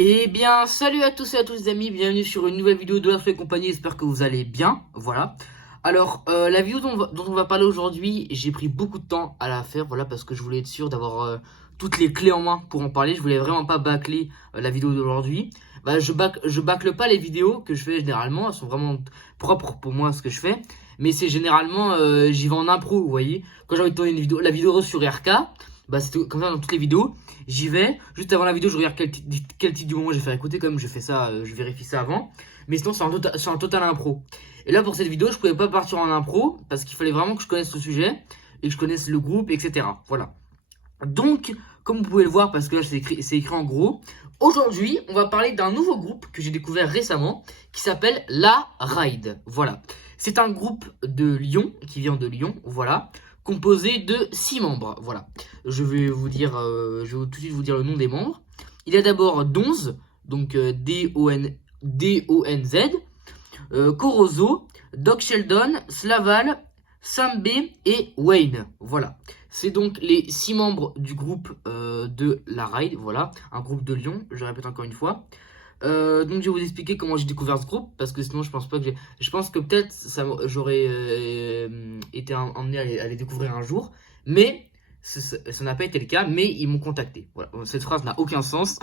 Eh bien, salut à tous et à tous les amis, bienvenue sur une nouvelle vidéo de Arthur et compagnie, j'espère que vous allez bien, voilà. Alors, la vidéo dont on va parler aujourd'hui, j'ai pris beaucoup de temps à la faire, voilà, parce que je voulais être sûr d'avoir toutes les clés en main pour en parler, je voulais vraiment pas bâcler la vidéo d'aujourd'hui. Bah, je bâcle pas les vidéos que je fais généralement, elles sont vraiment propres pour moi ce que je fais, mais c'est généralement, j'y vais en impro, vous voyez. Quand j'ai envie de tourner une vidéo, la vidéo sur RK, bah c'est comme ça dans toutes les vidéos. J'y vais, juste avant la vidéo, je regarde quel titre du moment j'ai fait écouter, comme je fais ça, je vérifie ça avant. Mais sinon, c'est un total impro. Et là, pour cette vidéo, je pouvais pas partir en impro, parce qu'il fallait vraiment que je connaisse le sujet, et que je connaisse le groupe, etc. Voilà. Donc, comme vous pouvez le voir, parce que là, c'est écrit en gros, aujourd'hui, on va parler d'un nouveau groupe que j'ai découvert récemment, qui s'appelle La Ride. Voilà. C'est un groupe de Lyon, qui vient de Lyon, voilà, composé de 6 membres. Voilà. Je vais tout de suite vous dire le nom des membres. Il y a d'abord Donz, donc D-O-N-Z, Corozo, Doc Sheldon, Slaval, Sam B et Wayne. Voilà. C'est donc les 6 membres du groupe de la Ride. Voilà. Un groupe de Lyon, je répète encore une fois. Donc je vais vous expliquer comment j'ai découvert ce groupe, parce que sinon je pense pas que je pense que peut-être j'aurais été emmené à les découvrir un jour, mais ça n'a pas été le cas, mais ils m'ont contacté. Voilà. Cette phrase n'a aucun sens.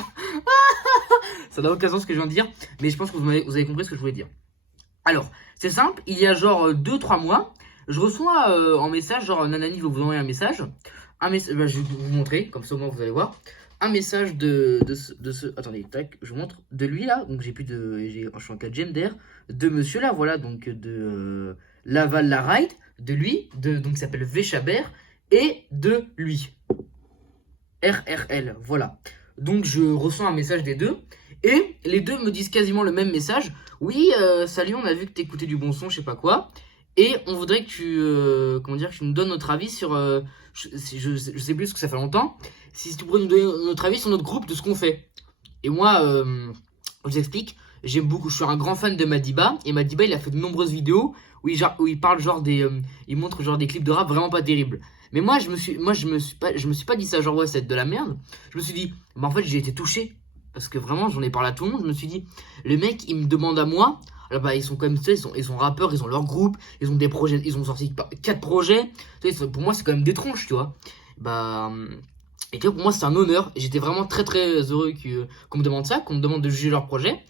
Ça n'a aucun sens ce que je viens de dire, mais je pense que vous avez compris ce que je voulais dire. Alors, c'est simple, il y a genre 2-3 mois, je reçois en message, genre Nanani va vous envoyer un message. Bah, je vais vous montrer, comme ça au moins vous allez voir. Un message de ce. Attendez, tac, je vous montre. De lui là, donc je suis en 4 gender. De monsieur là, voilà, donc de Laval Laride, de lui, donc il s'appelle Véchabert, et de lui. RRL, voilà. Donc je reçois un message des deux, et les deux me disent quasiment le même message. Oui, salut, on a vu que t'écoutais du bon son, je sais pas quoi, et on voudrait que que tu nous donnes notre avis sur, je sais plus parce que ça fait longtemps, si tu pourrais nous donner notre avis sur notre groupe, de ce qu'on fait. Et moi, je vous explique, j'aime beaucoup, je suis un grand fan de Madiba, et Madiba il a fait de nombreuses vidéos où il parle genre il montre genre des clips de rap vraiment pas terribles. Mais moi je me suis pas dit ça genre ouais c'est de la merde. Je me suis dit, bah en fait j'ai été touché, parce que vraiment j'en ai parlé à tout le monde. Je me suis dit, le mec il me demande à moi, alors bah ils sont comme ça, ils sont rappeurs, ils ont leur groupe, ils ont des projets, ils ont sorti 4 projets. Tu sais, pour moi c'est quand même des tronches, tu vois. Bah et que pour moi c'est un honneur, et j'étais vraiment très très heureux qu'on me demande ça, qu'on me demande de juger leur projet.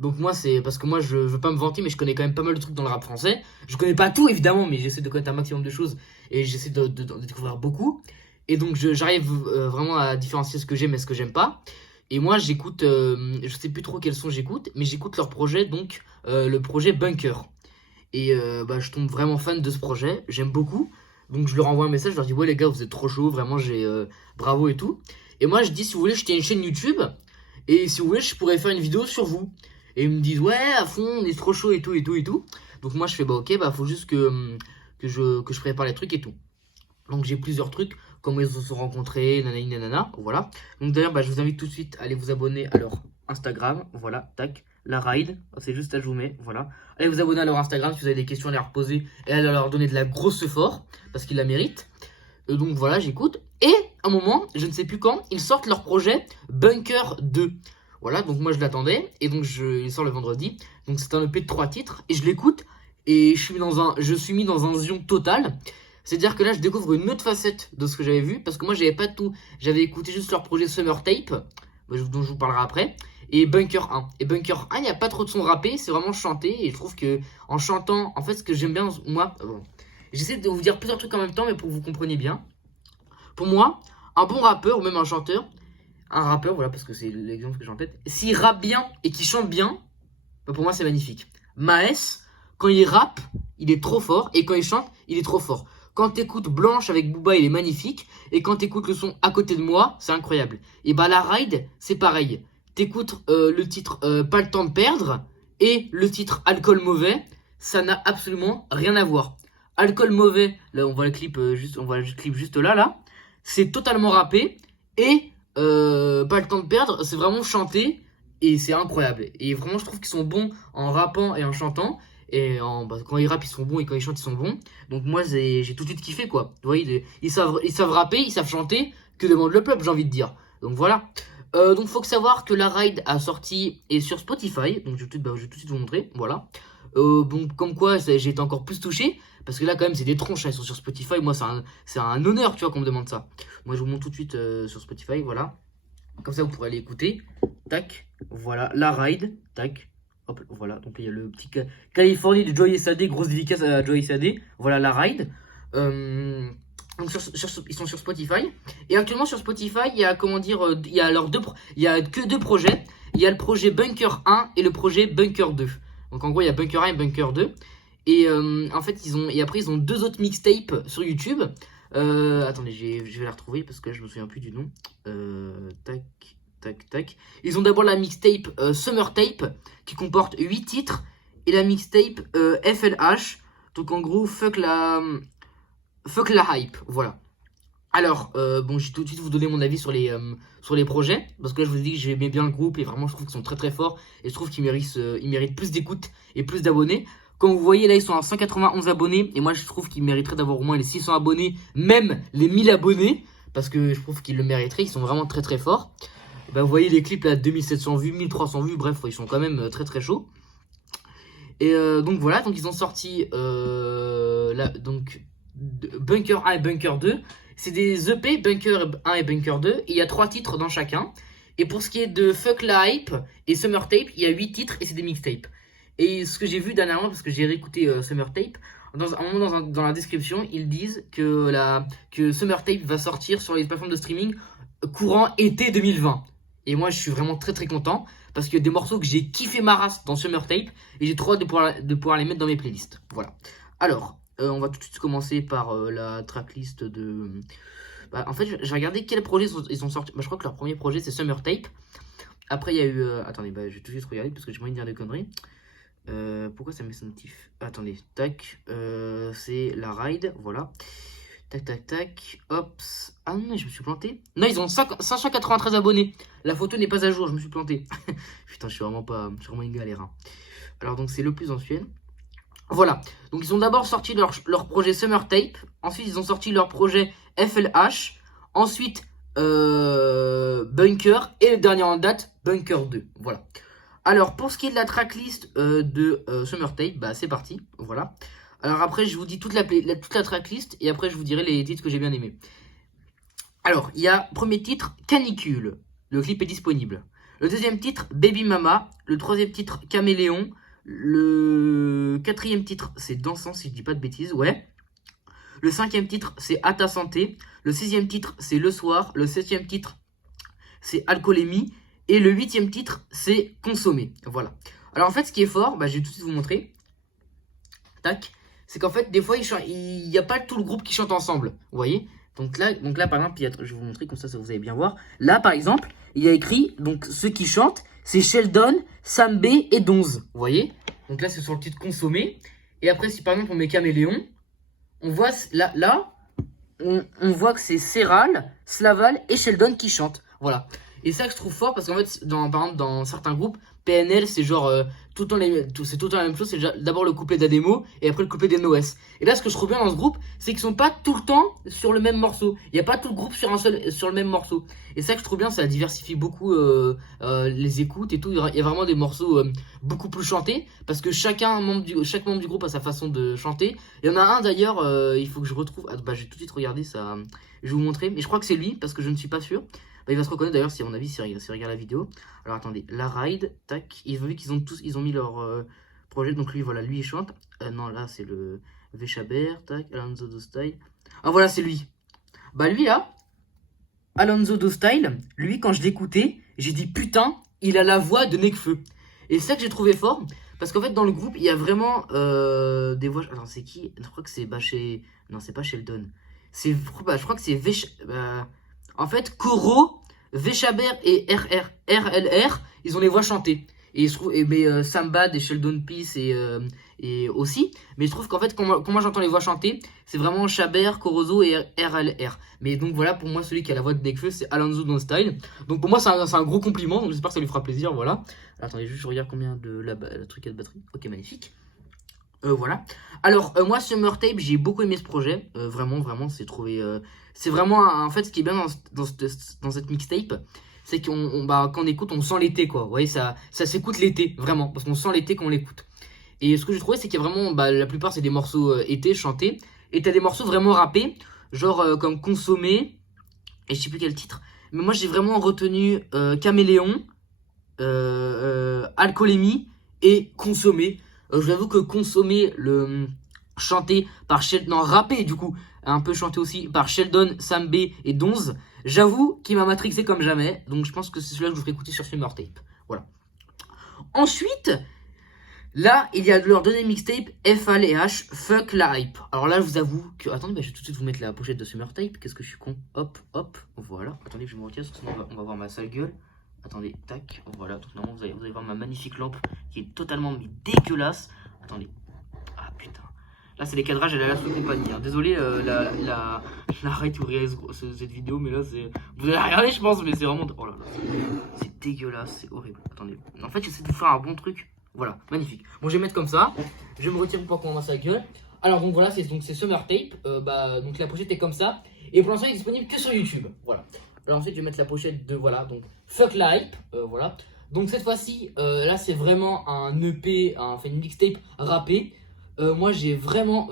Donc moi c'est parce que moi je veux pas me vanter, mais je connais quand même pas mal de trucs dans le rap français. Je connais pas tout évidemment, mais j'essaie de connaître un maximum de choses, et j'essaie de découvrir beaucoup. Et donc j'arrive vraiment à différencier ce que j'aime et ce que j'aime pas. Et moi j'écoute, je sais plus trop quels sons j'écoute, mais j'écoute leur projet, donc le projet Bunker. Et bah, je tombe vraiment fan de ce projet, j'aime beaucoup. Donc je leur envoie un message, je leur dis ouais les gars vous êtes trop chaud, vraiment j'ai bravo et tout. Et moi je dis si vous voulez je tiens une chaîne YouTube, et si vous voulez je pourrais faire une vidéo sur vous. Et ils me disent ouais à fond on est trop chaud et tout et tout et tout. Donc moi je fais bah ok bah faut juste que je prépare les trucs et tout. Donc j'ai plusieurs trucs, comment ils se sont rencontrés, nanani nanana, voilà. Donc d'ailleurs bah, je vous invite tout de suite à aller vous abonner à leur Instagram, voilà, tac, la ride, c'est juste là je vous mets, voilà. Allez vous abonner à leur Instagram si vous avez des questions à leur poser, et à leur donner de la grosse force, parce qu'ils la méritent. Donc voilà, j'écoute. Et à un moment, je ne sais plus quand, ils sortent leur projet Bunker 2. Voilà, donc moi je l'attendais, et donc il sort le vendredi. Donc c'est un EP de 3 titres, et je l'écoute, et je suis mis dans un zion total. C'est-à-dire que là, je découvre une autre facette de ce que j'avais vu, parce que moi, j'avais pas tout. J'avais écouté juste leur projet Summer Tape, dont je vous parlerai après, et Bunker 1. Et Bunker 1, il n'y a pas trop de son rappé, c'est vraiment chanté, et je trouve que en chantant, en fait, ce que j'aime bien, moi, j'essaie de vous dire plusieurs trucs en même temps, mais pour que vous compreniez bien. Pour moi, un bon rappeur, ou même un rappeur, voilà, parce que c'est l'exemple que j'ai en tête, s'il rappe bien et qu'il chante bien, bah pour moi, c'est magnifique. Maes, quand il rappe, il est trop fort, et quand il chante, il est trop fort. Quand t'écoutes Blanche avec Booba, il est magnifique. Et quand t'écoutes le son À côté de moi, c'est incroyable. Et bah la ride, c'est pareil. T'écoutes le titre Pas le temps de perdre et le titre Alcool mauvais, ça n'a absolument rien à voir. Alcool mauvais, là on voit le clip juste là. C'est totalement rappé. Et Pas le temps de perdre, c'est vraiment chanté. Et c'est incroyable. Et vraiment, je trouve qu'ils sont bons en rappant et en chantant. Bah, quand ils rappent, ils sont bons, et quand ils chantent, ils sont bons. Donc moi, j'ai tout de suite kiffé, quoi. Vous voyez, ils savent rapper, ils savent chanter. Que demande le peuple, j'ai envie de dire. Donc voilà. Donc faut que savoir que la ride a sorti et sur Spotify, donc je vais tout de suite vous montrer, voilà. Bon, comme quoi j'ai été encore plus touché, parce que là quand même c'est des tronches, hein, ils sont sur Spotify, moi c'est un honneur, tu vois, qu'on me demande ça. Moi je vous montre tout de suite sur Spotify, voilà. Comme ça vous pourrez aller écouter, tac, voilà, la ride, tac, hop, voilà, donc il y a le petit Californie de Joy SAD, grosse dédicace à Joy SAD, voilà la ride. Donc ils sont sur Spotify. Et actuellement sur Spotify, il y a comment dire, il y a il y a que deux projets. Il y a le projet Bunker 1 et le projet Bunker 2. Donc en gros, il y a Bunker 1 et Bunker 2. Et en fait, après ils ont deux autres mixtapes sur YouTube. Attendez, je vais la retrouver parce que je me souviens plus du nom. Tac, tac, tac. Ils ont d'abord la mixtape Summer Tape qui comporte 8 titres et la mixtape FLH. Donc en gros, fuck la hype, voilà. Alors, bon, je vais tout de suite vous donner mon avis sur les projets, parce que là, je vous ai dit que j'aimais bien le groupe, et vraiment, je trouve qu'ils sont très très forts, et je trouve qu'ils méritent plus d'écoute et plus d'abonnés. Comme vous voyez, là, ils sont à 191 abonnés, et moi, je trouve qu'ils mériteraient d'avoir au moins les 600 abonnés, même les 1000 abonnés, parce que je trouve qu'ils le mériteraient, ils sont vraiment très très forts. Bah, vous voyez les clips, là, 2700 vues, 1300 vues, bref, ils sont quand même très très chauds. Et donc voilà, donc ils ont sorti là, donc Bunker 1 et Bunker 2. C'est des EP Bunker 1 et Bunker 2. Et il y a 3 titres dans chacun. Et pour ce qui est de Fuck la Hype et Summer Tape, il y a 8 titres et c'est des mixtapes. Et ce que j'ai vu dernièrement, parce que j'ai réécouté Summer Tape, dans un moment dans la description, ils disent que Summer Tape va sortir sur les plateformes de streaming courant été 2020. Et moi je suis vraiment très très content parce qu'il y a des morceaux que j'ai kiffé ma race dans Summer Tape et j'ai trop hâte de pouvoir les mettre dans mes playlists. Voilà. Alors, on va tout de suite commencer par la tracklist de... Bah, en fait, j'ai regardé quels projets ils ont sortis. Bah, je crois que leur premier projet c'est Summer Tape. Après il y a eu... attendez, bah, je vais tout de suite regarder parce que j'ai pas envie de dire des conneries. Pourquoi ça met son notif? Attendez, tac, c'est la ride, voilà. Tac, tac, tac, hop. Ah non, je me suis planté. Non, ils ont 593 abonnés. La photo n'est pas à jour, je me suis planté. Putain, je suis vraiment une galère. Hein. Alors, donc, c'est le plus ancien. Voilà. Donc, ils ont d'abord sorti leur projet Summer Tape. Ensuite, ils ont sorti leur projet FLH. Ensuite, Bunker. Et le dernier en date, Bunker 2. Voilà. Alors, pour ce qui est de la tracklist de Summer Tape, bah, c'est parti. Voilà. Alors après, je vous dis toute la tracklist et après, je vous dirai les titres que j'ai bien aimés. Alors, il y a premier titre, Canicule. Le clip est disponible. Le deuxième titre, Baby Mama. Le troisième titre, Caméléon. Le quatrième titre, c'est Dansant, si je dis pas de bêtises, ouais. Le cinquième titre, c'est À ta santé. Le sixième titre, c'est Le soir. Le septième titre, c'est Alcoolémie. Et le huitième titre, c'est Consommer. Voilà. Alors en fait, ce qui est fort, bah, je vais tout de suite vous montrer. Tac. C'est qu'en fait, des fois, il n'y a pas tout le groupe qui chante ensemble. Vous voyez? Donc là, par exemple, je vais vous montrer comme ça vous allez bien voir. Là, par exemple, il y a écrit, donc ceux qui chantent, c'est Sheldon, Sam B et Donz. Vous voyez? Donc là, c'est sur le titre Consommé. Et après, si par exemple, on met Caméléon, on voit là on voit que c'est Serral, Slaval et Sheldon qui chantent. Voilà. Et ça que je trouve fort parce qu'en fait, par exemple, dans certains groupes, PNL, c'est genre tout le temps la même chose. C'est d'abord le couplet d'Ademo et après le couplet des NOS. Et là, ce que je trouve bien dans ce groupe, c'est qu'ils sont pas tout le temps sur le même morceau. Il n'y a pas tout le groupe sur le même morceau. Et ça que je trouve bien, ça diversifie beaucoup les écoutes et tout. Il y a vraiment des morceaux beaucoup plus chantés parce que chaque membre du groupe a sa façon de chanter. Il y en a un d'ailleurs, il faut que je retrouve. Ah, bah, je vais tout de suite regarder ça. Je vais vous montrer, mais je crois que c'est lui parce que je ne suis pas sûr. Bah, il va se reconnaître d'ailleurs, si à mon avis, s'il regarde la vidéo. Alors attendez, la ride, tac. Ils ont vu ils ont mis leur projet. Donc lui, voilà, lui il chante. Non, là c'est le Vechaber, tac. Alonso Dostyle. Ah voilà, c'est lui. Bah lui là, Alonso Dostyle, lui quand je l'écoutais, j'ai dit putain, il a la voix de Nekfeu. Et c'est ça que j'ai trouvé fort. Parce qu'en fait, dans le groupe, il y a vraiment des voix. Attends, c'est qui? Je crois que c'est non, c'est pas Sheldon. Je crois que c'est en fait, Koro, Vechaber et RLR, ils ont les voix chantées. Et je trouve, Sambad et Sheldon Peace et aussi. Mais je trouve qu'en fait, quand moi j'entends les voix chantées, c'est vraiment Chaber, Corozo et RLR. Mais donc voilà, pour moi, celui qui a la voix de Nekfeu, c'est Alonso Dostyle. Donc pour moi, c'est un gros compliment. Donc j'espère que ça lui fera plaisir. Voilà. Alors, attendez, juste je regarde combien de la truc de batterie. Ok, magnifique. Voilà. Alors, moi, Summer Tape, j'ai beaucoup aimé ce projet. Vraiment, c'est trouvé. C'est vraiment, en fait, ce qui est bien dans cette mixtape, c'est bah, quand on écoute, on sent l'été, quoi. Vous voyez, ça s'écoute l'été, vraiment, parce qu'on sent l'été quand on l'écoute. Et ce que j'ai trouvé, c'est qu'il y a vraiment, bah, la plupart, c'est des morceaux été, chantés, et t'as des morceaux vraiment rappés, genre comme Consommer, et je sais plus quel titre, mais moi j'ai vraiment retenu Caméléon, Alcoolémie et Consommer. Je vous avoue que Consommer, le chanté par Sheldon, non, rappé du coup, un peu chanté aussi par Sheldon, Sam B et Donz, j'avoue qu'il m'a matrixé comme jamais, donc je pense que c'est celui-là que je vous ferai écouter sur Summer Tape. Voilà. Ensuite, là, il y a leur deuxième mixtape, FALH, Fuck la Hype. Alors là, je vous avoue que... Attendez, bah, je vais tout de suite vous mettre la pochette de Summer Tape. Qu'est-ce que je suis con. Hop, hop, voilà. Attendez, je me retire, sinon on va voir ma sale gueule. Attendez, tac, voilà. Donc normalement, vous allez voir ma magnifique lampe qui est totalement dégueulasse. Attendez. Ah, putain. Là, c'est les cadrages et la Last compagnie. Hein. Désolé, l'arrête ou cette vidéo, mais là, c'est... Vous allez regarder, je pense, mais c'est vraiment... Oh là là, c'est dégueulasse, c'est horrible. Attendez. En fait, j'essaie de vous faire un bon truc. Voilà, magnifique. Bon, je vais mettre comme ça. Je me retire pour pas qu'on voit sa gueule. Alors, donc voilà, c'est Summer Tape. Donc la pochette est comme ça. Et pour l'instant, il est disponible que sur YouTube. Voilà. Alors ensuite, je vais mettre la pochette de, voilà, donc Fuck la Hype. Voilà. Donc cette fois-ci, là, c'est vraiment un EP, enfin une mixtape rappée. Moi, j'ai vraiment,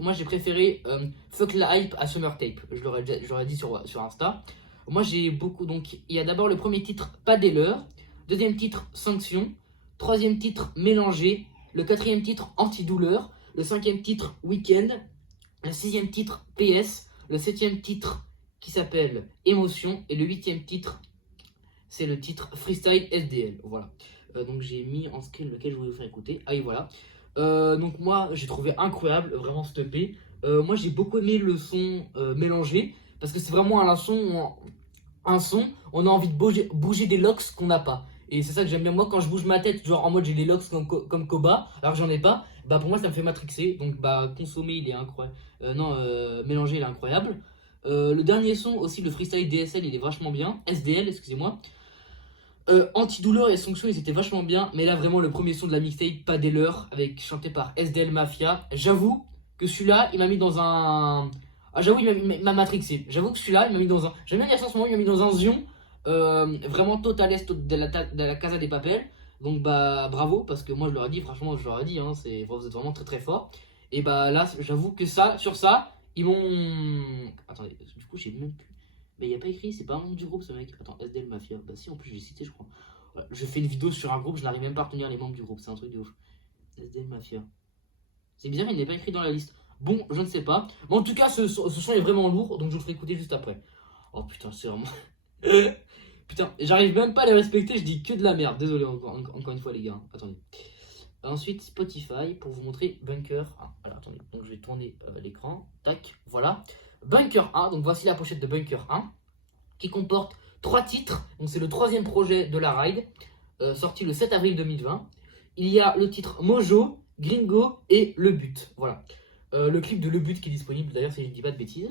moi, j'ai préféré Fuck la Hype à Summer Tape. Je l'aurais dit sur Insta. Moi, j'ai beaucoup, donc, il y a d'abord le premier titre, Pas des leurs. Deuxième titre, Sanction. Troisième titre, Mélangé. Le quatrième titre, Antidouleur. Le cinquième titre, Weekend. Le sixième titre, PS. Le septième titre, qui s'appelle Émotion. Et le huitième titre, c'est le titre Freestyle SDL. Voilà. Donc j'ai mis en screen lequel je voulais vous faire écouter. Ah et voilà. Donc moi, j'ai trouvé incroyable, vraiment cette EP. Moi, j'ai beaucoup aimé le son Mélangé. Parce que c'est vraiment un son, on a envie de bouger des locks qu'on n'a pas. Et c'est ça que j'aime bien. Moi, quand je bouge ma tête, genre en mode j'ai les locks comme Koba, alors que j'en ai pas, bah pour moi ça me fait matrixer. Donc bah Consommer, il est incroyable. Mélanger, il est incroyable. Le dernier son aussi, le freestyle DSL, il est vachement bien. SDL, excusez-moi. Antidouleur et Sanction, ils étaient vachement bien. Mais là, vraiment, le premier son de la mixtape, Pas des leurs, chanté par SDL Mafia. J'avoue que celui-là, il m'a mis dans un. Ah, j'avoue, il m'a matrixé. J'avoue que celui-là, il m'a mis dans un. J'aime bien dire ça en ce moment, il m'a mis dans un zion. Vraiment total est de la Casa des Papel. Donc bah bravo, parce que moi je leur ai dit, franchement je leur ai dit, hein, vous êtes vraiment très très fort. Et bah là j'avoue que sur ça, ils m'ont... Attendez, du coup j'ai même plus... Mais il n'y a pas écrit, c'est pas un membre du groupe ce mec. Attends, SDL Mafia, bah si en plus j'ai cité je crois. Voilà, je fais une vidéo sur un groupe, je n'arrive même pas à retenir les membres du groupe, c'est un truc de ouf. SDL Mafia. C'est bizarre, il n'est pas écrit dans la liste. Bon, je ne sais pas. Mais en tout cas, ce son est vraiment lourd, donc je vous le ferai écouter juste après. Oh putain, c'est vraiment... Putain, j'arrive même pas à les respecter, je dis que de la merde. Désolé encore une fois les gars. Attendez. Ensuite Spotify pour vous montrer Bunker 1. Alors attendez, donc je vais tourner l'écran. Tac, voilà. Bunker 1, donc voici la pochette de Bunker 1 qui comporte 3 titres. Donc c'est le troisième projet de la ride, sorti le 7 avril 2020. Il y a le titre Mojo, Gringo et Le But. Voilà. Le clip de Le But qui est disponible d'ailleurs si je ne dis pas de bêtises.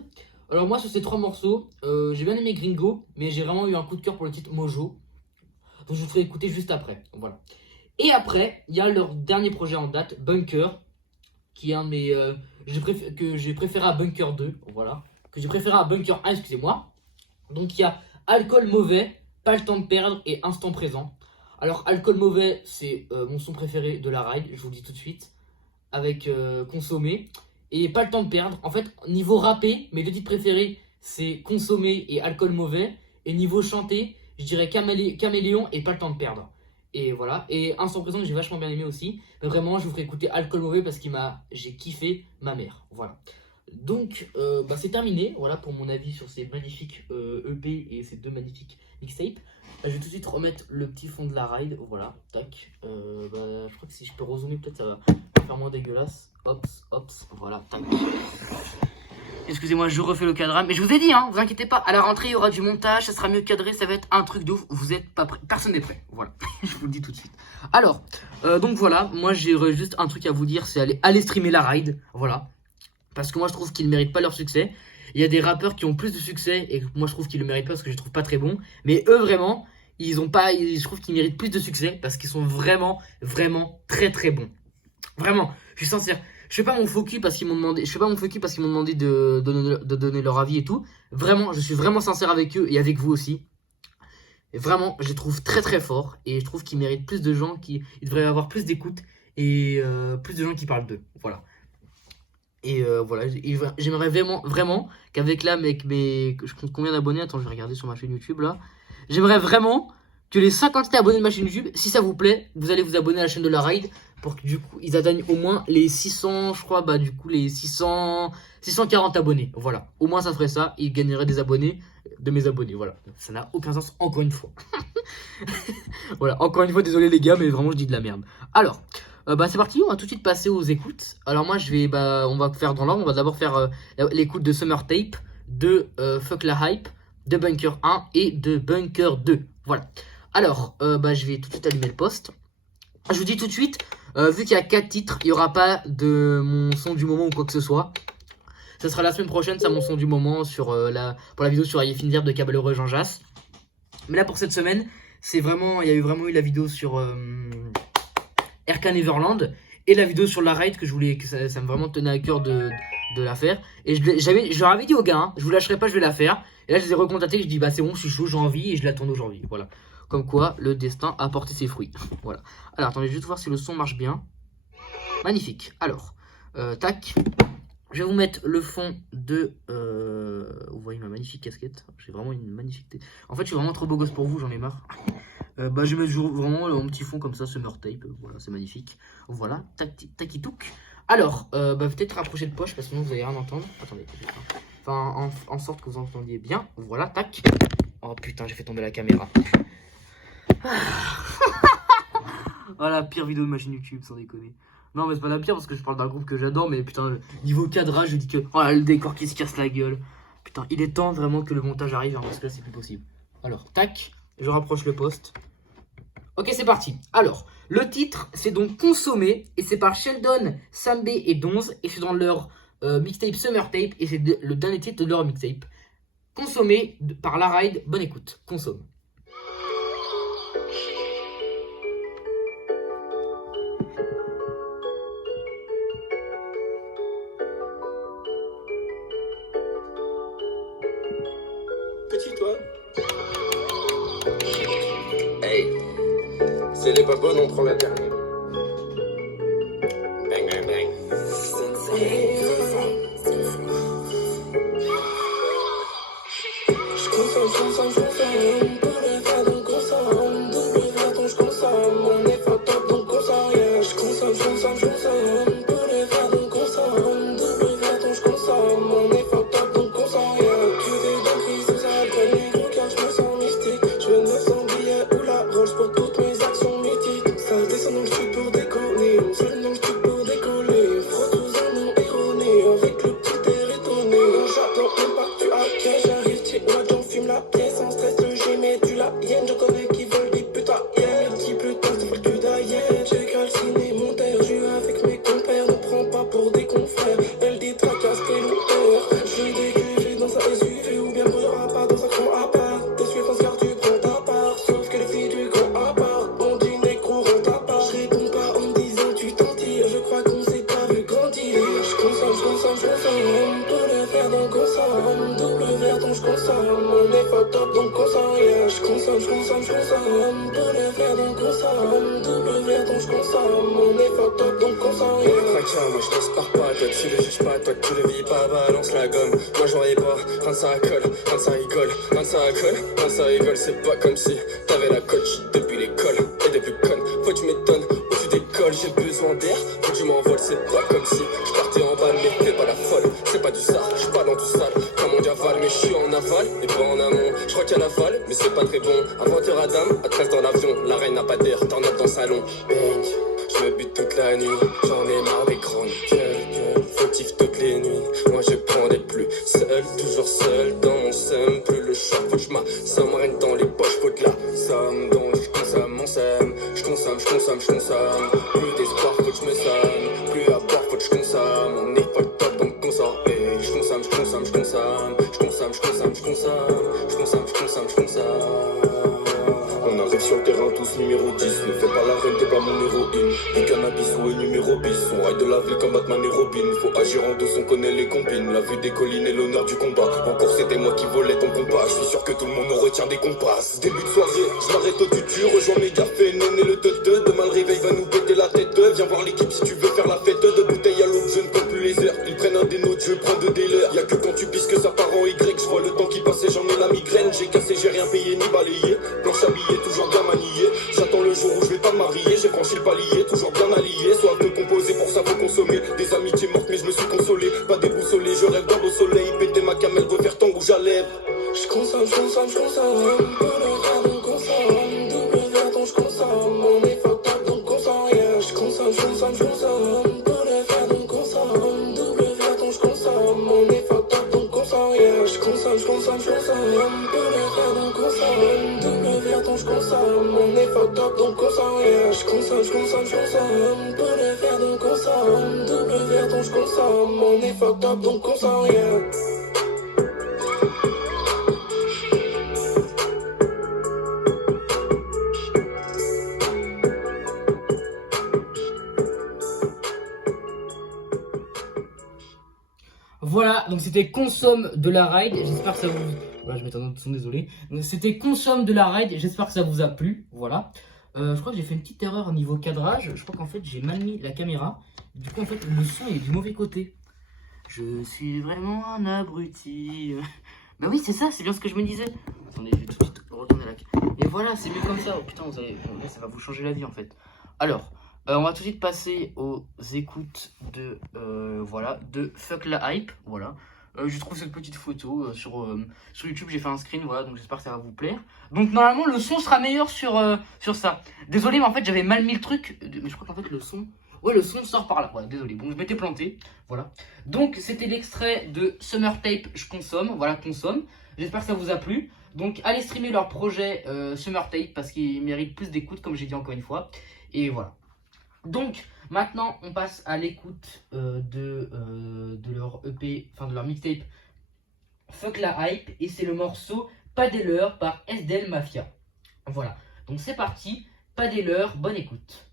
Alors moi sur ces 3 morceaux, j'ai bien aimé Gringo, mais j'ai vraiment eu un coup de cœur pour le titre Mojo. Donc je vous ferai écouter juste après. Voilà. Et après, il y a leur dernier projet en date, Bunker, qui est un de mes... que j'ai préféré à Bunker 2, voilà. Que j'ai préféré à Bunker 1, excusez-moi. Donc il y a Alcool Mauvais, Pas le temps de perdre et Instant présent. Alors Alcool Mauvais, c'est mon son préféré de la ride, je vous le dis tout de suite. Avec Consommer. Et Pas le temps de perdre. En fait, niveau rappé, mes 2 titres préférés, c'est Consommer et Alcool Mauvais. Et niveau chanté, je dirais Caméléon et Pas le temps de perdre. Et voilà. Et Instant présent que j'ai vachement bien aimé aussi. Mais vraiment, je vous ferai écouter Alcool Mauvais parce j'ai kiffé ma mère. Voilà. Donc, c'est terminé. Voilà pour mon avis sur ces magnifiques EP et ces 2 magnifiques mixtapes. Je vais tout de suite remettre le petit fond de la ride. Voilà. Tac. Je crois que si je peux rezoomer, peut-être ça va faire moins dégueulasse. Hops, voilà, tac. Excusez-moi, je refais le cadrage. Mais je vous ai dit, hein, vous inquiétez pas, à la rentrée, il y aura du montage, ça sera mieux cadré, ça va être un truc de ouf. Vous êtes pas prêts, personne n'est prêt. Voilà, je vous le dis tout de suite. Alors, donc voilà, moi j'ai juste un truc à vous dire, c'est aller streamer la ride. Voilà. Parce que moi je trouve qu'ils ne méritent pas leur succès. Il y a des rappeurs qui ont plus de succès et moi je trouve qu'ils le méritent pas parce que je les trouve pas très bons. Mais eux vraiment, je trouve qu'ils méritent plus de succès parce qu'ils sont vraiment très très bons. Vraiment, je suis sincère. Je fais pas mon focus parce qu'ils m'ont demandé, de donner leur avis et tout. Vraiment, je suis vraiment sincère avec eux et avec vous aussi. Et vraiment, je les trouve très très forts. Et je trouve qu'ils méritent plus de gens, ils devraient avoir plus d'écoute et plus de gens qui parlent d'eux. Voilà. Et voilà, j'aimerais vraiment qu'avec là, mec, je compte combien d'abonnés? Attends, je vais regarder sur ma chaîne YouTube là. J'aimerais vraiment que les 50 abonnés de ma chaîne YouTube, si ça vous plaît, vous allez vous abonner à la chaîne de la Ride pour que du coup ils atteignent au moins les 600, je crois, bah du coup les 640 abonnés. Voilà, au moins ça ferait ça, ils gagneraient des abonnés de mes abonnés. Voilà, ça n'a aucun sens encore une fois. Voilà, encore une fois, désolé les gars, mais vraiment je dis de la merde. Alors, bah c'est parti, on va tout de suite passer aux écoutes. Alors moi je vais, on va faire dans l'ordre, on va d'abord faire l'écoute de Summer Tape, de Fuck la Hype, de Bunker 1 et de Bunker 2. Voilà. Alors, je vais tout de suite allumer le poste. Je vous dis tout de suite, vu qu'il y a 4 titres, il n'y aura pas de mon son du moment ou quoi que ce soit. Ça sera la semaine prochaine, ça mon son du moment sur pour la vidéo sur Aïe Finverbe de Caballero et Jean Jass. Mais là pour cette semaine, c'est vraiment, il y a vraiment eu la vidéo sur Erkan Everland et la vidéo sur la raid que je voulais, que ça me vraiment tenait à cœur de la faire. Et je leur avais dit aux gars, hein, je vous lâcherai pas, je vais la faire. Et là je les ai recontactés, je dis bah c'est bon, je suis chaud, j'ai envie et je la tourne aujourd'hui. Voilà. Comme quoi le destin a porté ses fruits. Voilà. Alors attendez, juste voir si le son marche bien. Magnifique. Alors, tac. Je vais vous mettre le fond de... vous voyez ma magnifique casquette. J'ai vraiment une magnifique tête. En fait, je suis vraiment trop beau gosse pour vous, j'en ai marre. Je vais mettre vraiment un petit fond comme ça, Summer Tape. Voilà, c'est magnifique. Voilà, tac-touk. Alors, peut-être rapprocher de poche parce que sinon vous allez rien entendre. Attendez, enfin, en sorte que vous entendiez bien. Voilà, tac. Oh putain, j'ai fait tomber la caméra. Voilà, pire vidéo de ma chaîne YouTube, sans déconner. Non, mais c'est pas la pire parce que je parle d'un groupe que j'adore, mais putain, niveau cadrage, je dis que. Oh là, le décor qui se casse la gueule. Putain, il est temps vraiment que le montage arrive, hein, parce que là, c'est plus possible. Alors, tac, je rapproche le poste. Ok, c'est parti. Alors, le titre, c'est donc Consommé, et c'est par Sheldon, Sambé et Donz, et c'est dans leur mixtape Summer Tape, et c'est le dernier titre de leur mixtape. Consommé par La Ride, bonne écoute, consomme. Petit toi. Hey, si elle est pas bonne, on prend la dernière. Bang, bang, bang. Je consomme, pour le faire donc consomme. Double verre donc je consomme, on est pas top donc consomme. Yeah. Je consomme, pour le faire donc consomme. Double verre donc je consomme, on est pas top donc consomme. Yeah. Tu veux donc prise sous alcool, car je me sens mystique. Je veux 900 billets ou la Rolls pour toutes mes actions mythiques. Ça descend dans le sud pour déconner, on se dans le sud pour décoller. Frotte sous un nom erroné, avec le petit air étonné. J'attends même pas que tu accueilles, j'arrive, tu vois, j'enfume la pièce. Sans stress, j'ai mis du la hyène, je connais qui veulent des putains. Yeah, qui plus tard, c'est pas le cul d'ailleurs. J'ai calciné mon terre, j'ai avec mes compères, ne prends pas pour des confrères. Elle dit tracasse tes locuteurs. Je décuve dans sa SUV ou bien brûlera pas dans sa grand appart. T'es suivant car tu prends ta part, sauf que les filles du grand appart on dit négro rend ta part. Je réponds pas en me disant tu t'en tires, je crois qu'on s'est pas vu grandir. Je consomme, pour le faire donc consomme. Double verre donc je consomme, on est pas top donc consomme. Yeah. Je consomme, pour le faire donc consomme. Double verre donc je consomme, on est pas top donc consomme. Yeah. Moi je t'espère pas, toi tu le juges pas, toi tu le vis pas, balance la gomme. Moi j'en ai pas, quand ça colle, quand ça rigole, quand ça colle, quand ça rigole, c'est pas comme si t'avais la coach depuis l'école. Et depuis conne, faut que tu m'étonnes, où tu décolles, j'ai besoin d'air, faut que tu m'envoles, c'est pas comme si je partais en balle, mais fais pas la folle, c'est pas du sale, je pas dans du sale, comme on diavale, mais je suis en aval, et pas en amont, je crois qu'il y a l'aval, mais c'est pas très bon. Avant te radam, à 13 dans l'avion, la reine n'a pas d'air, t'en as dans le salon, bang. Je me bute toute la nuit, j'en ai marre des grandes gueules, fautif toutes les nuits. Moi je prends des plus seul, toujours seul dans mon seum. Plus le choix, faut que je m'assomme, rien dans les poches, faut de la somme. Donc je consomme mon seum, je consomme. Plus d'espoir, faut que je me somme. Plus à boire, faut que je consomme. On est pas le top, donc consomme. Et je consomme. On arrive sur sur le terrain, tous numéro 10. Ne fais pas la reine, t'es pas mon héroïne. Du cannabis ou un numéro bis. On raille de la ville comme Batman et Robin. Faut agir en douce, on connaît les combines. La vue des collines et l'honneur du combat. Encore c'était moi qui volais ton compas. Je suis sûr que tout le monde en retient des compasses. Début de soirée, je m'arrête au tutu. Rejoins mes gars, Fénène et le teuteux. Demain le réveil va nous péter la tête. Viens voir l'équipe si tu veux faire la fête. De bouteilles à l'eau, je ne compte plus les heures. Ils prennent un des nôtres, je prends deux des leurs. Y'a que quand tu pisses que ça part en Y. Je vois le temps qui passe et j'en ai la migraine. J'ai cassé, j'ai rien payé ni balayé. Planche habillée, toujours bien maniée. J'attends le jour où je vais pas me marier. J'ai franchi le palier, toujours bien allié. Soit peu composé, pour ça faut consommer. Des amitiés mortes, mais je me suis consolé. Pas déboussolé, je rêve d'un beau soleil. Péter ma camelle, refaire tant rouge à lèvres. Je consomme, pour le faire donc consomme. Double verre donc je consomme. On est fucked up donc consomme, yeah. Je consomme, pour le faire donc consomme. Double verre donc je consomme. On est fucked up donc consomme, yeah. Je consomme, pour le faire donc consomme. Double verre donc je consomme. On est fucked up donc consomme, yeah. Je consomme, pour le faire donc consomme. Double verre donc je consomme. On est fucked up donc consomme, yeah. Voilà, donc c'était Consomme de la Ride, j'espère que ça vous... Voilà, je vais mettre un autre son, désolé. Donc c'était Consomme de la Ride, j'espère que ça vous a plu, voilà. Je crois que j'ai fait une petite erreur au niveau cadrage, je crois qu'en fait j'ai mal mis la caméra. Du coup en fait le son est du mauvais côté. Je suis vraiment un abruti. Bah oui c'est ça, c'est bien ce que je me disais. Attendez, je vais tout de suite retourner la... Et voilà, c'est mieux comme ça, oh putain, vous allez... Là, ça va vous changer la vie en fait. Alors... on va tout de suite passer aux écoutes de voilà de Fuck la Hype, voilà. Je trouve cette petite photo sur YouTube, j'ai fait un screen, voilà, donc j'espère que ça va vous plaire. Donc normalement le son sera meilleur sur ça. Désolé mais en fait j'avais mal mis le truc, mais je crois qu'en fait le son, ouais le son sort par là, ouais, désolé, bon je m'étais planté, voilà. Donc c'était l'extrait de Summer Tape, je consomme, voilà consomme. J'espère que ça vous a plu. Donc allez streamer leur projet Summer Tape parce qu'ils méritent plus d'écoute comme j'ai dit encore une fois. Et voilà. Donc maintenant on passe à l'écoute de leur EP, enfin de leur mixtape Fuck la Hype, et c'est le morceau Pas des leurs par SDL Mafia. Voilà, donc c'est parti, Pas des leurs, bonne écoute.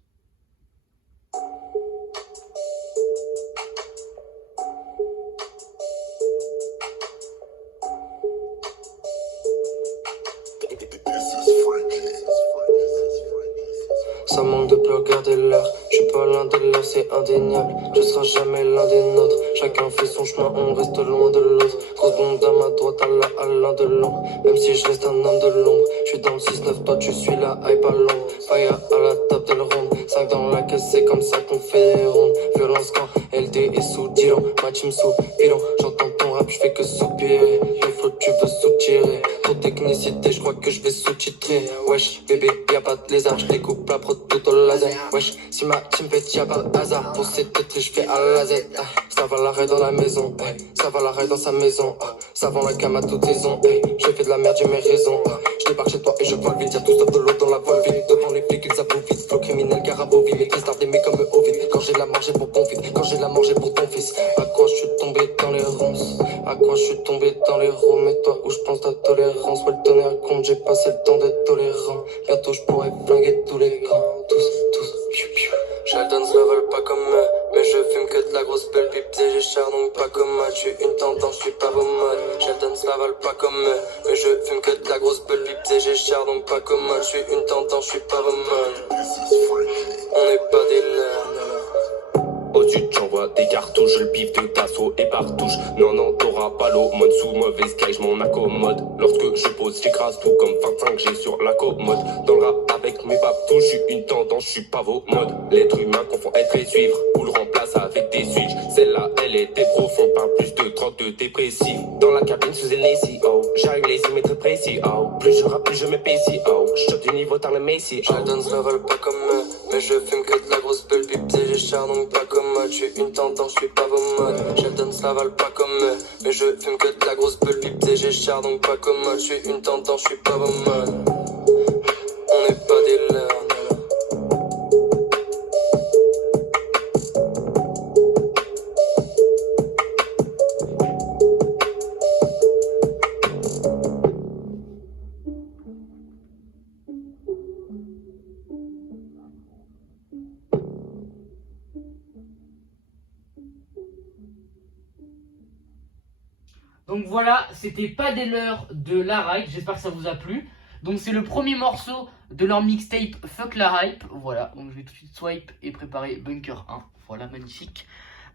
Ça manque de plus regarder l'heure. Je suis pas l'un des leurs, c'est indéniable. Je serai jamais l'un des nôtres. Chacun fait son chemin, on reste loin de l'autre. Grosse bombe à ma droite, à l'un de l'ombre. Même si je reste un homme de l'ombre. Je suis dans le 6-9, toi tu suis la hype à l'ombre. Fire à la table de le ronde. 5 dans la caisse, c'est comme ça qu'on fait les rondes. Violence quand LD est sous Dylan. Ma team sous bilan. J'entends ton rap, je fais que soupirer. Le flow, tu veux soutirer. Trop de technicité, je crois que je vais sous-titrer. Wesh, bébé, y'a pas de lézard. Je découpe la prod tout au laser. Wesh, si ma team fait, y'a pas de hasard. Pour cette tête, je fais à la Z. Ça va l'arrêt dans la maison. Ça va l'arrêt dans sa maison. Ça vend la gamme à toute saison. J'ai fait de la merde, j'ai mes raisons. Je débarque chez toi et je vole vite. Y'a tout sauf de l'eau dans la voile vide. Devant les flics, ils avouent vite. Flow criminel, Garabovi. Maîtrise d'art d'aimer comme Ovid. Quand j'ai la mort, j'ai pour ton fils. Quand j'ai la mort, j'ai pour ton fils. À quoi je suis tombé dans les ronces? À quoi je suis tombé dans les ronds? Mais toi, où je pense ta tolérance? Ouais, le tonnerre compte, j'ai passé le temps d'être tolérant. Bientôt, je pourrais flinguer tous les camps. Tous, piou, piou. Sheldon se révèle pas comme eux, mais je fume que de la grosse belle pipe et j'ai cher donc pas comme moi. Je suis une tendance, je suis pas vos modes. Sheldon se ravale pas comme eux, mais je fume que de la grosse belle pipe et j'ai cher donc pas comme moi. Je suis une tendance, je suis pas vos modes. On n'est pas des leurs. Au-dessus, j'envoie des cartouches, le bif de Tasso et partouche. Non, t'auras pas l'eau, mode sous mauvaise caille, je m'en accommode. Lorsque je pose, j'écrase tout comme 25 G sur la commode. Dans le rap avec mes babtouches, je suis une tendance, je suis pas vos modes. L'être humain confond être et suivre, ou le remplace avec des switches. Celle-là, elle était profonde, par plus de drogue de dépressif. Dans la cabine sous une AC, oh, j'arrive lazy mais très précis, oh. Plus je rappe, plus je m'épaissis, oh. Je du niveau dans le Messi, oh. Sheldon se révèle pas comme eux, mais je fume que de la grosse belle pipe et j'ai cher donc pas comme moi. Je suis une tendance, je suis pas vos modes. Sheldon se ravale pas comme eux, mais je fume que de la grosse belle pipe et j'ai cher donc pas comme moi. Je suis une tendance, je suis pas vos modes. On n'est pas des leurs. Donc voilà, c'était Pas des leurs de La Ride, j'espère que ça vous a plu. Donc c'est le premier morceau de leur mixtape Fuck la Hype. Voilà, donc je vais tout de suite swipe et préparer Bunker 1. Voilà, magnifique.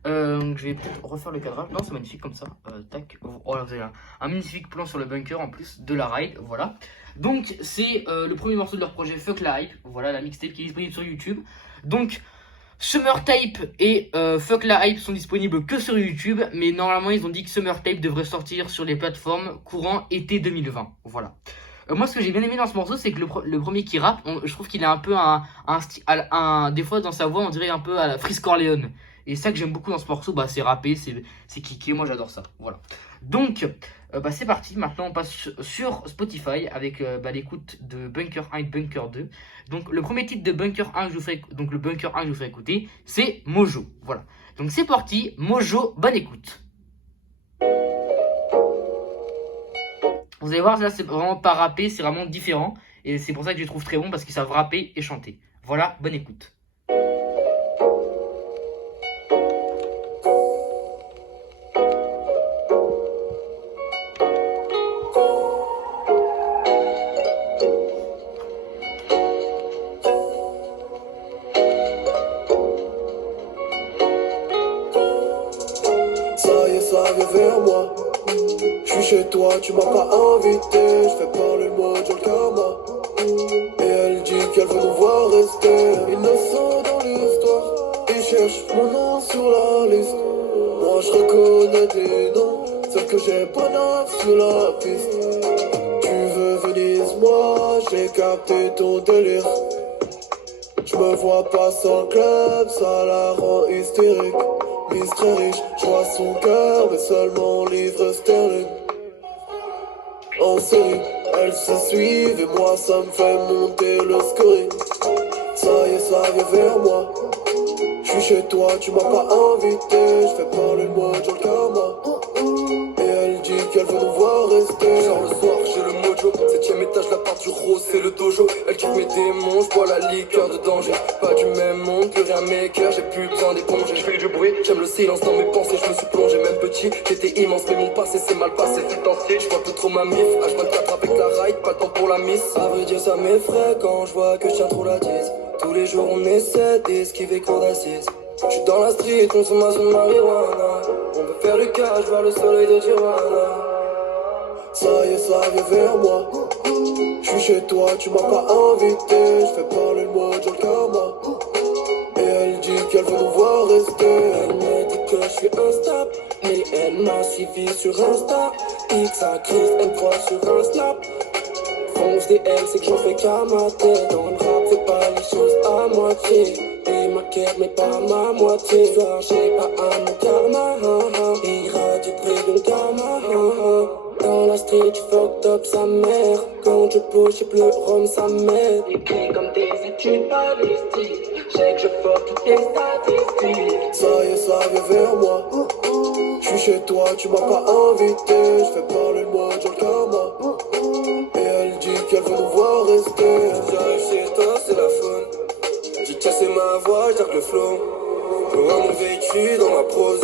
Je vais peut-être refaire le cadrage. Non, c'est magnifique comme ça. Tac. Oh là, vous avez un magnifique plan sur le bunker en plus de La Ride. Voilà. Donc c'est le premier morceau de leur projet Fuck la Hype. Voilà, la mixtape qui est disponible sur YouTube. Donc Summer Tape et Fuck la Hype sont disponibles que sur YouTube. Mais normalement, ils ont dit que Summer Tape devrait sortir sur les plateformes courant été 2020. Voilà. Moi, ce que j'ai bien aimé dans ce morceau, c'est que le premier qui rappe, je trouve qu'il a un peu des fois dans sa voix, on dirait un peu à la Freeze Corleone. Et ça que j'aime beaucoup dans ce morceau, bah, c'est rappé, c'est kické, moi j'adore ça. Voilà. Donc, c'est parti. Maintenant, on passe sur Spotify avec l'écoute de Bunker 1 et Bunker 2. Donc, le premier titre de Bunker 1 que je vous ferai écouter, c'est Mojo. Voilà. Donc, c'est parti. Mojo, bonne écoute. Vous allez voir, là, c'est vraiment pas rappé, c'est vraiment différent. Et c'est pour ça que je les trouve très bons, parce qu'ils savent rapper et chanter. Voilà, bonne écoute. Ça y est, ça vient vers moi. J'suis chez toi, tu m'as pas invité. J'fais parler le mot du karma. Et elle dit qu'elle veut nous voir rester. Innocent dans l'histoire. Ils cherchent mon nom sur la liste. Moi j'reconnais des noms. Celles que j'ai pas neuf sur la piste. Tu veux Venise, moi j'ai capté ton délire. J'me vois pas sans club, ça la rend hystérique. Miss très riche, j'vois son cœur, mais seulement livre sterling. En série, elles se suivent et moi ça me fait monter le scoring. Ça y est, ça vient vers moi. J'suis chez toi, tu m'as pas invité. J'fais parler le mot du karma. Et elle dit qu'elle veut nous voir rester. Genre le soir, j'ai le mojo. 7ème étage, la part du rose, c'est le dojo. Elle kiffe mes démons, j'bois la liqueur de danger. Pas du même monde, plus rien m'écœure, j'ai plus besoin d'éponger. J'fais du bruit, j'aime le silence dans mes pensées. J'me suis plongé, même petit, j'étais immense, mais mon passé c'est mal passé. C'est entier, j'vois plus trop ma mif. H24 avec la ride, pas le temps pour la miss. Ça veut dire ça m'effraie quand je vois que je tiens trop la tise. Tous les jours on essaie d'esquiver cours d'assises. J'suis dans la street, consommation de marijuana. On veut faire du cash, voir le soleil de Tijuana. Ça y est, ça vient vers moi. J'suis chez toi, tu m'as pas invité. J'fais parler le mot du karma. Et elle dit qu'elle veut nous voir rester. Elle me dit que j'suis instable, mais elle m'a suivi sur Insta. X à Chris, elle croit sur un snap. Fonce des L, c'est que j'en fais qu'à ma tête. Dans le rap, fais pas les choses à moitié. T'es ma quête, mais pas ma moitié. Soir, j'ai pas à mon karma. Ira du prix d'un karma. Dans la street, tu fucked up sa mère. Quand je push, j'ai plus le rhum, sa mère. Écrit comme des études balistiques. J'ai que je fuck toutes les statistiques. Ça y est, ça vient vers moi. J'suis chez toi, tu m'as pas invité. J'fais parler le mot du karma. Et elle dit qu'elle veut nous voir rester. J'arrive chez toi, c'est la faune. J'ai cassé ma voix, j'dargue le flow. Loin mon vécu dans ma prose.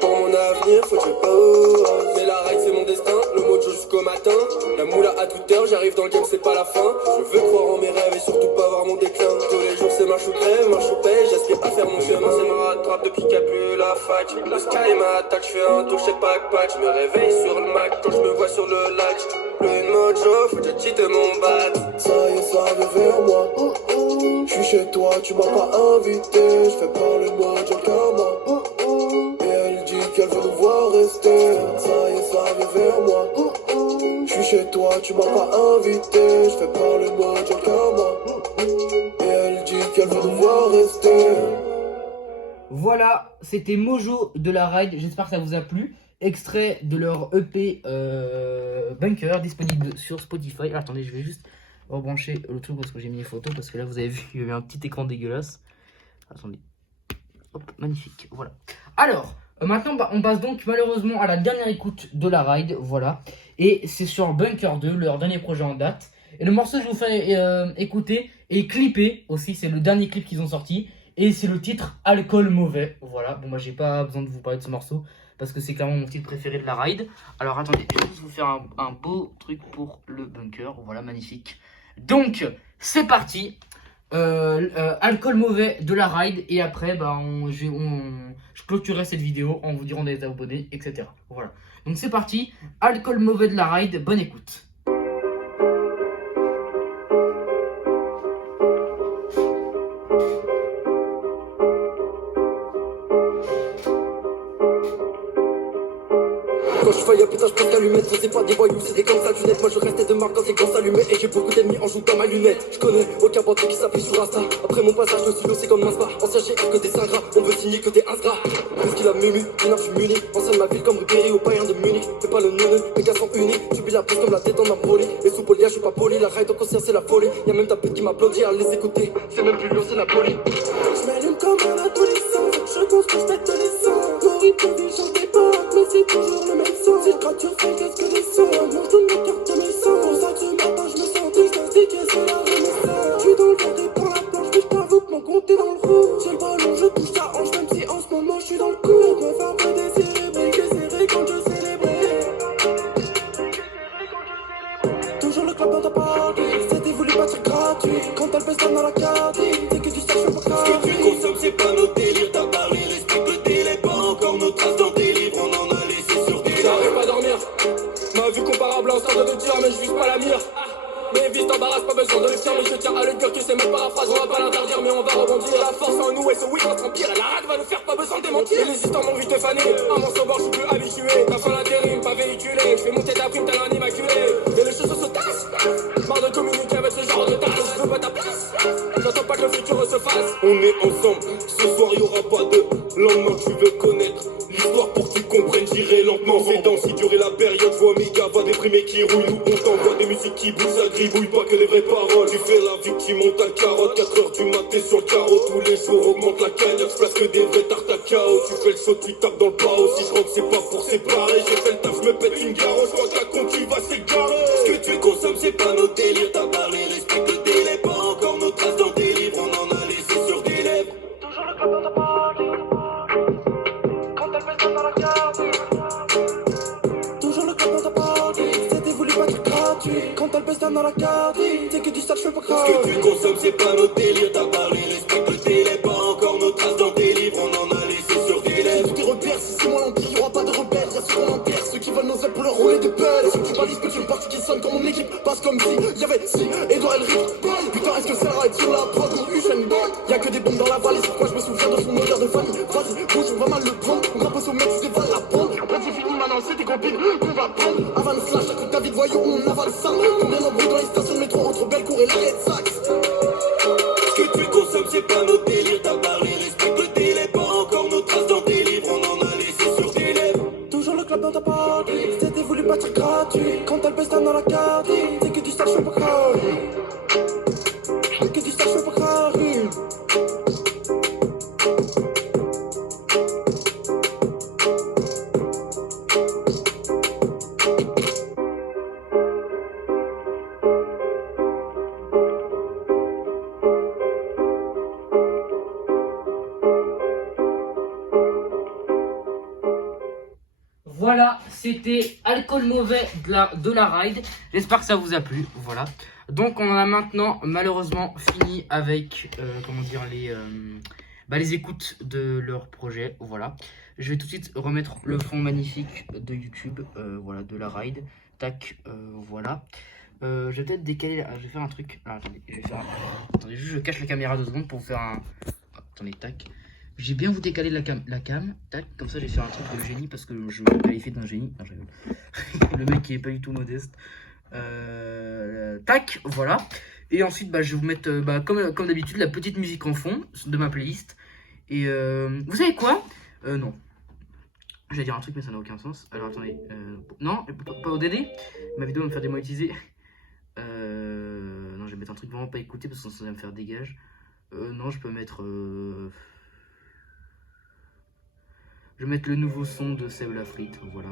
Pour mon avenir, faut que je pose. Mais la ride c'est mon destin, le mojo jusqu'au matin. La moula à toute heure, j'arrive dans le game, c'est pas la fin. Je veux croire en mes rêves et surtout pas voir mon déclin. Tous les jours c'est marche ou crève, marche ou paye. J'aspire à faire mon chemin, c'est ma rattrape depuis qu'il n'y a plus la fac. Le sky m'attaque, je fais un tour chez Pack. Je me réveille sur le Mac quand je me vois sur le lac. Le mojo, faut que je quitte mon bat. Ça y est, ça vient vers moi. J'suis chez toi, tu m'as pas invité. J'fais parler le mot du karma. Et elle dit qu'elle veut nous voir rester. Ça y est, ça vient vers moi. J'suis chez toi, tu m'as pas invité. J'fais parler le mot du karma. Et elle dit qu'elle veut nous voir rester. Voilà, c'était Mojo de La Ride, j'espère que ça vous a plu. Extrait de leur EP Bunker, disponible sur Spotify. Ah, attendez, je vais juste rebrancher le truc parce que j'ai mis les photos, parce que là vous avez vu, il y avait un petit écran dégueulasse. Attendez, hop, magnifique, voilà. Alors, maintenant on passe donc malheureusement à la dernière écoute de La Ride, voilà. Et c'est sur Bunker 2, leur dernier projet en date. Et le morceau que je vous fais écouter est clippé aussi, c'est le dernier clip qu'ils ont sorti. Et c'est le titre Alcool Mauvais, voilà. Bon bah j'ai pas besoin de vous parler de ce morceau, parce que c'est clairement mon titre préféré de la ride. Alors attendez, je vais juste vous faire un beau truc pour le bunker. Voilà, magnifique. Donc, c'est parti. Alcool mauvais de la ride. Et après, bah, je clôturerai cette vidéo en vous dirant d'être abonné, etc. Voilà. Donc c'est parti. Alcool mauvais de la ride. Bonne écoute. Quand je faille, putain, je prends l'allumette. C'est pas des voyous, c'est des comme ça lunettes. Moi je restais de marque quand c'est quand s'allumait. Et j'ai beaucoup d'ennemis en joue dans ma lunette. Je connais aucun bandit qui s'appuie sur Insta. Après mon passage au silo, c'est comme un spa. Ancien GR que des ingrats, on veut signer que des ingrats. Plus qu'il a mumu, il a je suis muni. Ancien de ma ville comme Ribéry au Bayern de Munich. Fais pas le neuneu, mes gars sont unis. J'oublie la prise comme la tête en Napoli. Et sous Polia, je suis pas poli. La ride en concert, c'est la folie. Y'a même ta pute qui m'applaudit à les écouter. C'est même plus lourd, c'est Napoli. Je m'allume comme un adolescent. Je construis, je pète de l'essence. Nourri pour des gens des portes, mais c'est toujours le même son. C'est quand tu fais qu'est-ce que des sons. Mange toutes mes cartes de mes sons. Pour ça que ce matin je me sens triste, ainsi que c'est la renaissance. Je suis dans le verre et pour la planche, mais je t'avoue que mon compte est dans le rouge. J'ai le ballon, je touche ta hanche, même si en ce moment je suis dans le coup. Me faire peu décélébrer, que serré quand je célébrais. Toujours le club dans ta party. C'était voulu partir gratuit. Quand elle pèse dans la carte, c'est que du sac, je peux pas. Ce que tu consommes, c'est pas nos délires. T'as parlé, respecte le délai. Pas encore nos traces dans tes livres. On en a laissé sur des J'arrive pas à dormir. Ma vue comparable à un centre de tir, mais je vise pas la mire. Mes vies t'embarrassent, pas besoin de le faire, mais je tiens à le cœur, tu sais, ma paraphrase, on va pas l'interdire, mais on va rebondir. La force en nous, et ce oui, notre empire, et la rade va nous faire, pas besoin de démentir. Les résistants m'ont vite fané, à mon savoir, je suis plus habitué. T'as fait l'intérim, pas véhiculé, je fais monter ta prime, t'as un immaculé. Et les choses se tassent, marre de communiquer avec ce genre de tâches, je veux pas ta place. J'attends pas que le futur se fasse. On est ensemble, ce soir y'aura pas de lendemain. Tu veux connaître l'histoire pour que tu comprennes, j'irai lentement. C'est dans si durer la période, vois mes gars, va déprimer qui rouille. Nous on t'envoie des musiques qui bougent, ça gribouille pas que les vraies paroles. Tu fais la victime, on t'a le carotte. 4h du matin sur le carreau, tous les jours augmente la cagnotte. Je place que des vrais tartes à chaos. Tu fais le saut, tu tapes dans le pao. Si je rentre, c'est pas pour séparer. J'ai fait le taf, je me pète une garo. Je crois qu'à con, tu vas s'égarer. Ce que tu consommes, c'est pas nos délires. T'as parlé, respecte le délai. Pas encore nos traces dans tes livres. On en a laissé sur tes lèvres. Toujours le club dans ta party. Quand elle pèse dans la carte. Toujours le club dans ta party. C'était voulu pas être gratuit. Quand elle pèse dans la carte. C'est que du stade, je fais pas Ce grave. que tu consommes, c'est pas nos délires. T'as parlé, respecte le délai. Pas encore nos traces dans tes livres. On en a laissé sur tes lèvres. Tous tes repères, si c'est moi l'empire, y'aura pas de rebelles. Y'a ceux qu'on enterre, ceux qui veulent nos ailes pour leur rouler des pelles. Ceux qui balisent que tu une partie qui sonne comme mon équipe. Passe comme si y'avait si Edouard Elric. Putain, est-ce que c'est la ride sur la prod ou Usain Bolt? Y'a que des bombes dans la valise. Pourquoi je me souviens de son odeur de famille? Vas-y, bouge, on va mal le prendre. On grimpe au sommet, tu dévales la pompe. Après c'est fini, maintenant c'est tes copines qu'on va prendre. Avant le flash, à coup de ta vie de voyou, on avale ça. Combien d'embrouilles dans les stations de métro entre Bellecour et l'arrêt de Saxe. Ce que tu consommes, c'est pas nos délires. T'as parlé, respecte le délai. Pas encore nos traces dans tes livres. On en a laissé sur tes lèvres. Toujours le club dans ta party. C'était voulu partir gratuit. Quand elle pèse dans la carte. C'est que du stade, je fais pas grave. C'est que du stade, je fais pas grave. Voilà, c'était Alcool mauvais de la ride. J'espère que ça vous a plu. Voilà. Donc on en a maintenant malheureusement fini avec comment dire les écoutes de leur projet. Voilà. Je vais tout de suite remettre le fond magnifique de YouTube. Voilà, de la ride. Tac. Voilà. Je vais peut-être décaler. Je vais faire un truc. Ah, attendez, je vais faire un... Attendez, juste je cache la caméra 2 secondes pour vous faire un. Attendez, tac. J'ai bien vous décaler la cam, tac, comme ça j'ai fait un truc de génie parce que je me qualifie d'un génie. Non, le mec qui est pas du tout modeste. Tac, voilà. Et ensuite, bah, je vais vous mettre, comme d'habitude, la petite musique en fond de ma playlist. Et vous savez quoi? Non. J'allais dire un truc, mais ça n'a aucun sens. Alors attendez. Non, pas ODD. Ma vidéo va me faire démonétiser. Non, je vais mettre un truc vraiment pas écouté parce que ça va me faire dégage. Non, je peux mettre. Je vais mettre le nouveau son de Seb la frite, voilà.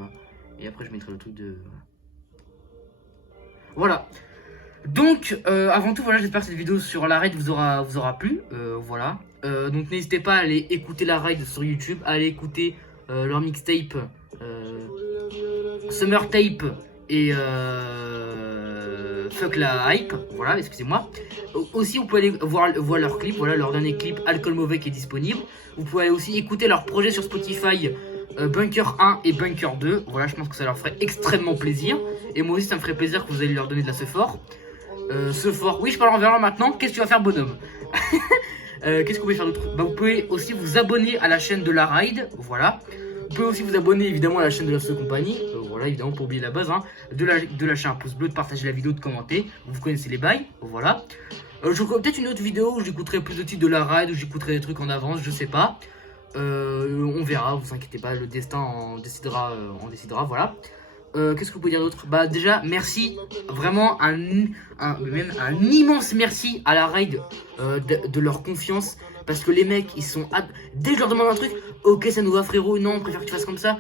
Et après je mettrai le truc de... Voilà. Donc, avant tout, voilà, j'espère que cette vidéo sur la raid vous aura plu. Voilà. Donc n'hésitez pas à aller écouter la raid sur YouTube, à aller écouter leur mixtape Summer Tape et Fuck la Hype, voilà, excusez-moi. Aussi, vous pouvez aller voir leur clip, voilà, leur dernier clip Alcool Mauvais qui est disponible. Vous pouvez aussi écouter leur projet sur Spotify, Bunker 1 et Bunker 2. Voilà, je pense que ça leur ferait extrêmement plaisir. Et moi aussi, ça me ferait plaisir que vous allez leur donner de la Sephore. Sephore, oui, je parle en verlan maintenant. Qu'est-ce que tu vas faire, bonhomme? Qu'est-ce que vous pouvez faire d'autre? Bah, vous pouvez aussi vous abonner à la chaîne de la Ride, voilà. Vous pouvez aussi vous abonner évidemment à la chaîne de la compagnie, voilà, évidemment pour oublier la base, hein, de lâcher un pouce bleu, de partager la vidéo, de commenter, vous connaissez les bails, voilà. Je ferai peut-être une autre vidéo où j'écouterai plus de titres de la Ride, où j'écouterai des trucs en avance, je sais pas. On verra, vous inquiétez pas, le destin en décidera, voilà. Qu'est-ce que vous pouvez dire d'autre? Bah déjà merci, vraiment même un immense merci à la Ride de leur confiance. Parce que les mecs ils sont, dès que je leur demande un truc, ok ça nous va frérot, non on préfère que tu fasses comme ça.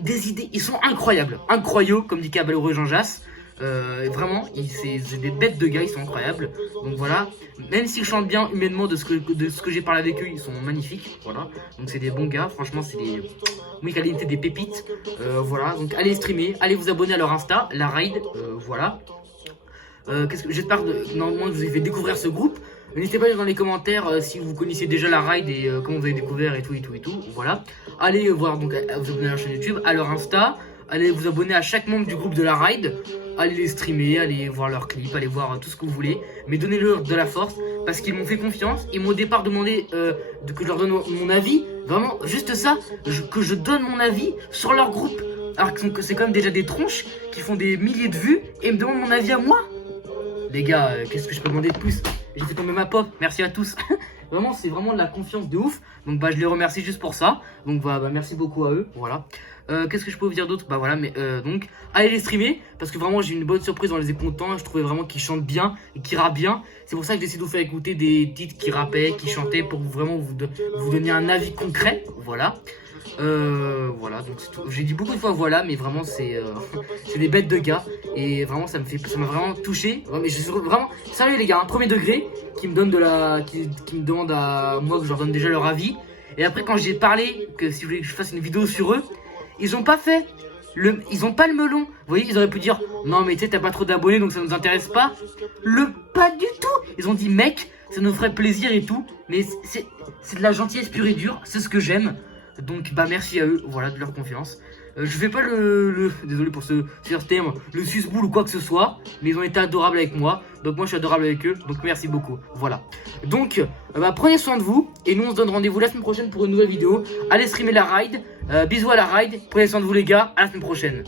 Des idées, ils sont incroyables, incroyables comme dit Caballero Jean Jass. Vraiment, c'est des bêtes de gars, ils sont incroyables. Donc voilà, même s'ils chantent bien humainement de ce que j'ai parlé avec eux, ils sont magnifiques. Voilà, donc c'est des bons gars, franchement c'est des qualité des pépites. Voilà, donc allez streamer, allez vous abonner à leur Insta, la Ride, voilà. J'espère que normalement vous avez fait découvrir ce groupe. N'hésitez pas à dire dans les commentaires si vous connaissiez déjà la Ride et comment vous avez découvert et tout. Voilà. Allez voir donc vous abonner à leur chaîne YouTube, à leur Insta. Allez vous abonner à chaque membre du groupe de la Ride. Allez les streamer, allez voir leurs clips, allez voir tout ce que vous voulez. Mais donnez-leur de la force parce qu'ils m'ont fait confiance. Ils m'ont au départ demandé que je leur donne mon avis. Vraiment, juste ça, que je donne mon avis sur leur groupe. Alors que c'est quand même déjà des tronches qui font des milliers de vues et me demandent mon avis à moi. Les gars, qu'est-ce que je peux demander de plus? J'ai fait tomber ma pop, merci à tous. Vraiment, c'est vraiment de la confiance de ouf. Donc bah je les remercie juste pour ça. Donc bah merci beaucoup à eux, voilà. Qu'est-ce que je peux vous dire d'autre? Bah voilà, mais donc allez les streamer parce que vraiment j'ai une bonne surprise dans les écoutants. Je trouvais vraiment qu'ils chantent bien et qu'ils rappent bien. C'est pour ça que j'ai essayé de vous faire écouter des titres qui rappaient, qui chantaient pour vraiment vous donner un avis concret, voilà. Voilà, donc j'ai dit beaucoup de fois voilà, mais vraiment c'est des bêtes de gars et vraiment ça m'a vraiment touché. Mais je suis vraiment sérieux les gars, un premier degré qui me donne qui me demande à moi que je leur donne déjà leur avis. Et après quand j'ai parlé que si vous voulez que je fasse une vidéo sur eux, ils ont pas fait ils ont pas le melon. Vous voyez, ils auraient pu dire non mais tu sais t'as pas trop d'abonnés donc ça nous intéresse pas. Pas du tout. Ils ont dit mec ça nous ferait plaisir et tout, mais c'est de la gentillesse pure et dure, c'est ce que j'aime. Donc bah merci à eux, voilà, de leur confiance. Je fais pas désolé pour ce terme, le susboule ou quoi que ce soit, mais ils ont été adorables avec moi, donc moi je suis adorable avec eux, donc merci beaucoup, voilà. Donc bah prenez soin de vous, et nous on se donne rendez-vous la semaine prochaine pour une nouvelle vidéo. Allez streamer la Ride, bisous à la Ride, prenez soin de vous les gars, à la semaine prochaine.